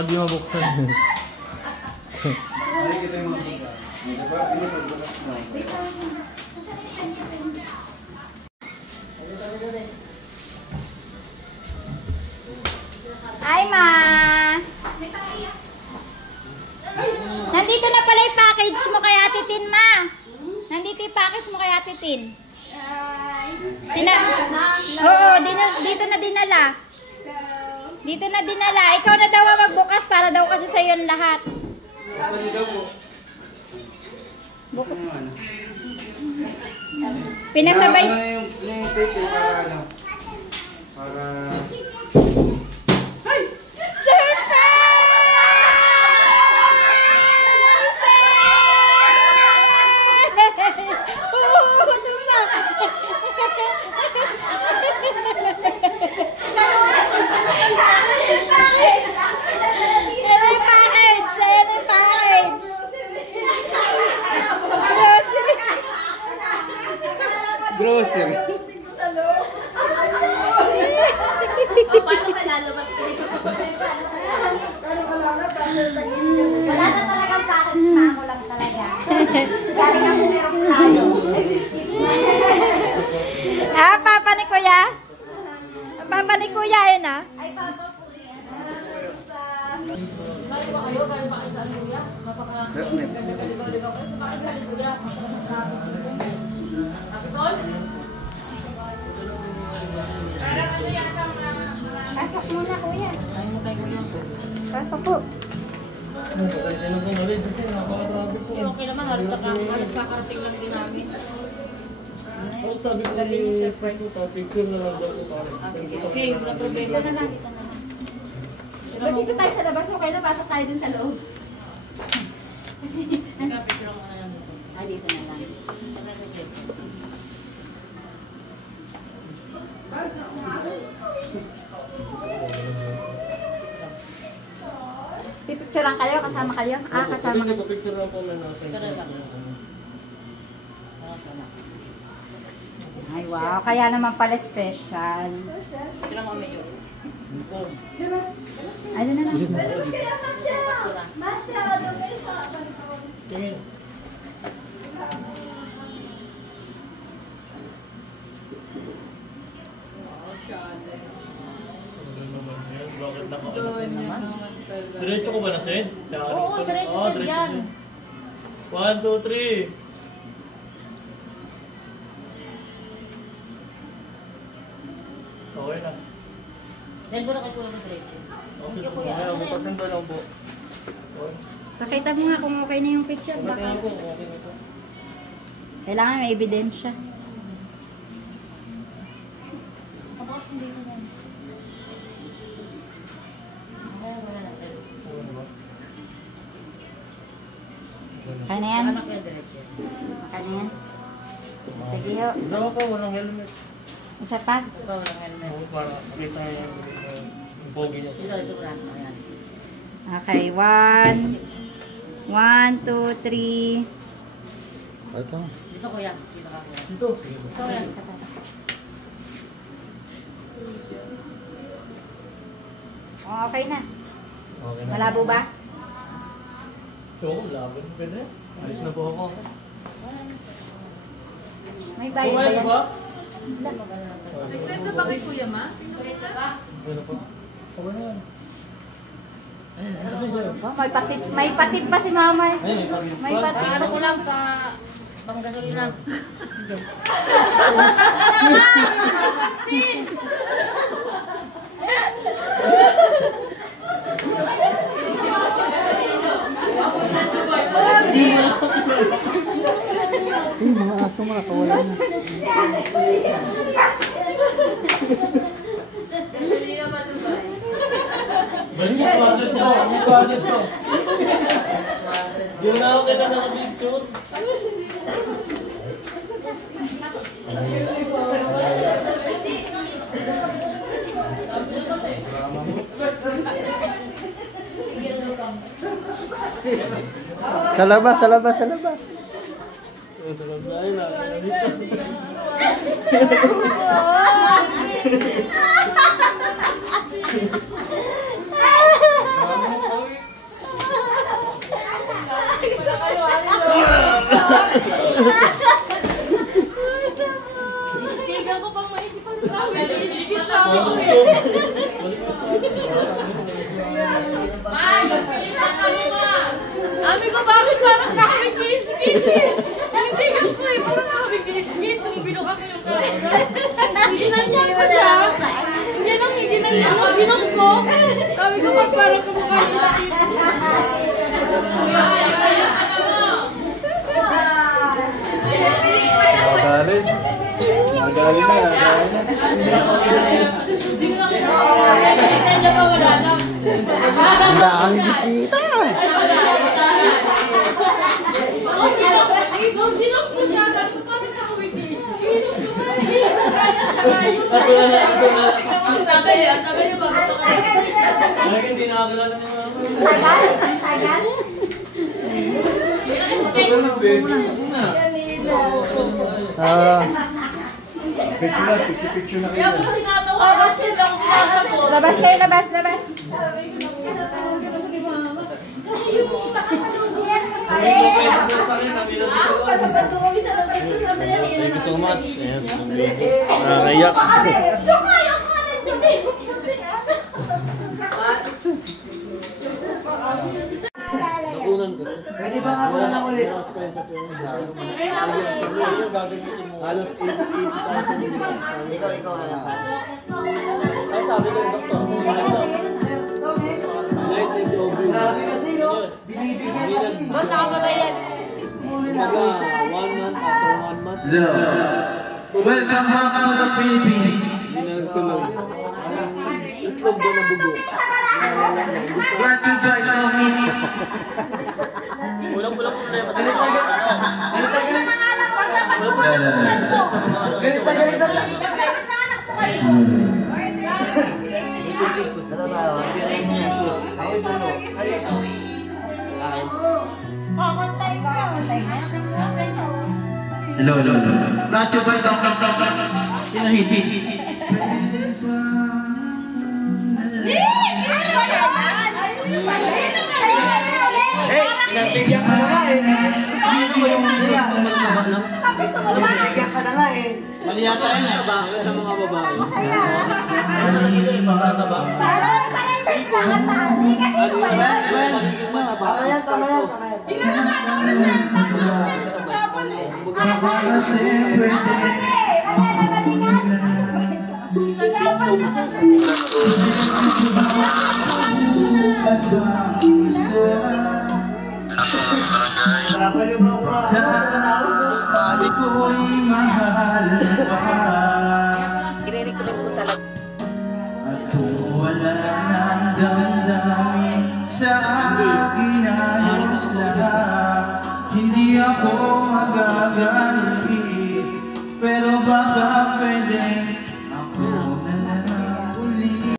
Baka di mabuksan. Hi, Ma! Nandito na pala yung package mo kay Ate Tin, Ma. Nandito yung package mo kay Ate Tin. Oo, dito na dinala. Dito na dinala. Ikaw na daw ang magbukas para daw kasi sa'yo yung lahat. Pinasabay. Yung tape para ano? Para... Grocery. Paano ka lalabas dito? Wala na talagang package na ako lang talaga. Galing ako meron tayo. Papa ni Kuya? Papa ni Kuya yun ah? Ay, Papa po yan. Galing ba kayo? Galing ba kayo sa Aluya? Ganda-galibaw-libaw kayo. Bakit galing Kuya? Kapitol? Pasok muna, Kuya. Ayaw mo tayo Kuya. Pasok po. Okay naman, halos kakarating lang din namin. Sabi ko ni picture na lang daw ko para. Okay, wala problema. Dito na lang, dito na lang. Ba't dito tayo sa labas? Okay na, pasok tayo dun sa loob. Kasi, Nagka-picture ako na lang dito. dito na lang. Pipicture lang kayo, kasama kayo? Kasama kayo. Picture lang po na nasa. Ay, wow. Kaya naman pala special. Kailan mo medyo? Ay, doon na lang. Tingin. Bakit nakaulit naman? Diretso ko ba na send? Oo, diretso send yan. 1, 2, 3. Okay na. Send mo na kay Kuya ng diretso. Okay Thank you po. Kuya. Kaya magpasendo lang po. Pakita mo nga kung okay na yung picture. Okay Baka. na po. Okay na po. Kailangan may ebidensya. Tapos hindi ko na. Kaya na yan? Anak Kuya diretso. Kaya na yan? Sige ho. Bro ko, walang helmet. Isa pa? Ikaw lang helmet. Para makita yung pogi niya. Ito brand. Ayan. Okay, 1, 2, 3. Ito. Dito Kuya. Dito ka Kuya. Ito. Sige po. Ito Kuya. Isa pa. Oh, okay na. Okay na. Malabo ba? Oo, laban. Pwede. Ayos na po ako. May bayad ba Okay yan? ba? Nag-send na ba kay Kuya Ma? Okay na po. Okay na yan. Oh, may patip pa si mama eh. Ayun, may pamilya. May patip pa Ano si ko lang pa pang gasolina. Mga aso mo nakawala na. Balik yung budget niya. Yung budget ko. Yun na ako kita naka-picture. Sa labas, sa labas, sa labas. Sa labas na. Tingnan ko pang maigi pang grabe. Isikit sa akin ko eh. Sabi ko, bakit parang kakabig-iskit eh? Tingnan ko eh, parang kakabig-iskit. Nung binuka ko yung kain. Ginanyan ko siya. Hindi nang ginanyan ko. Ginong ko. Sabi ko, parang kumukha iskit. Galing. Galing na. Wala kang bisita. Nung sinong ko siya, sabi ko, parang kakabig-iskit. Ang tagal niya ba? Bakit hindi nakakilala ni mama? Picture na Kaya kayo. ko sinatawagan siya lang sinasagot. Labas kayo, labas, labas. Thank you so much. Yes, nakakayak. Nakunan ko. Pwede ba nga pala na ulit? Halos 80,000. Ikaw anak. Ay, sabi ko yung doktor. Light and over. Grabe kasi no. Binibigyan kasi. Boss, nakapatay yan. Baga, 1 month after 1 month. Welcome back to the Philippines. Hindi na nagtuloy. Itlog doon na bugo. Brought to you by Tommy. Ulang-ulang problema. Ganito. Kokontay ko. Kokontay na. Hello. Brought to you by Tommy. Pinahiti. Pinagbigyan ka na nga eh. Pinagbigyan ka na nga eh. Mali yata yun eh. Bakit ang mga babae? Parang may pakatali kasi Tama yan. Bakit ko'y mahal pa? I-recommend mo talaga. At kung wala nang damdamin sa akin ayos lang, hindi ako magagalit. Pero baka pwede ako na lang uli.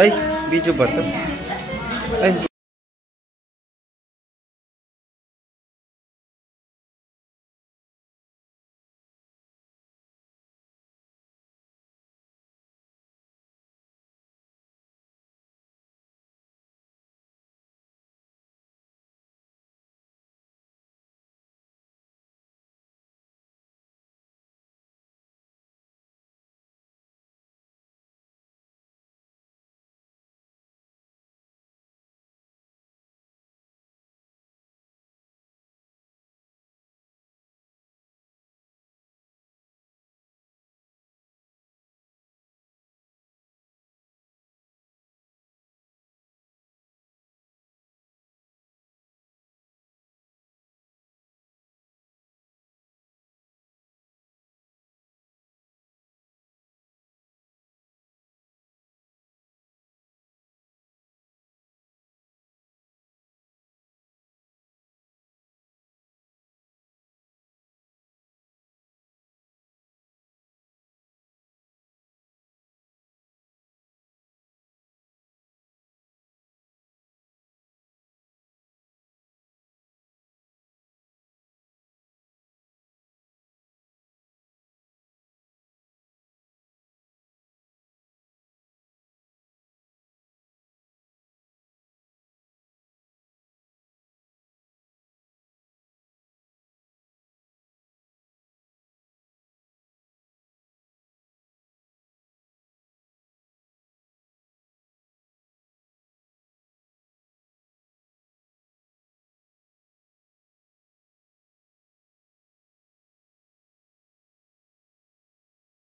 Ay, video ba ito? Ay.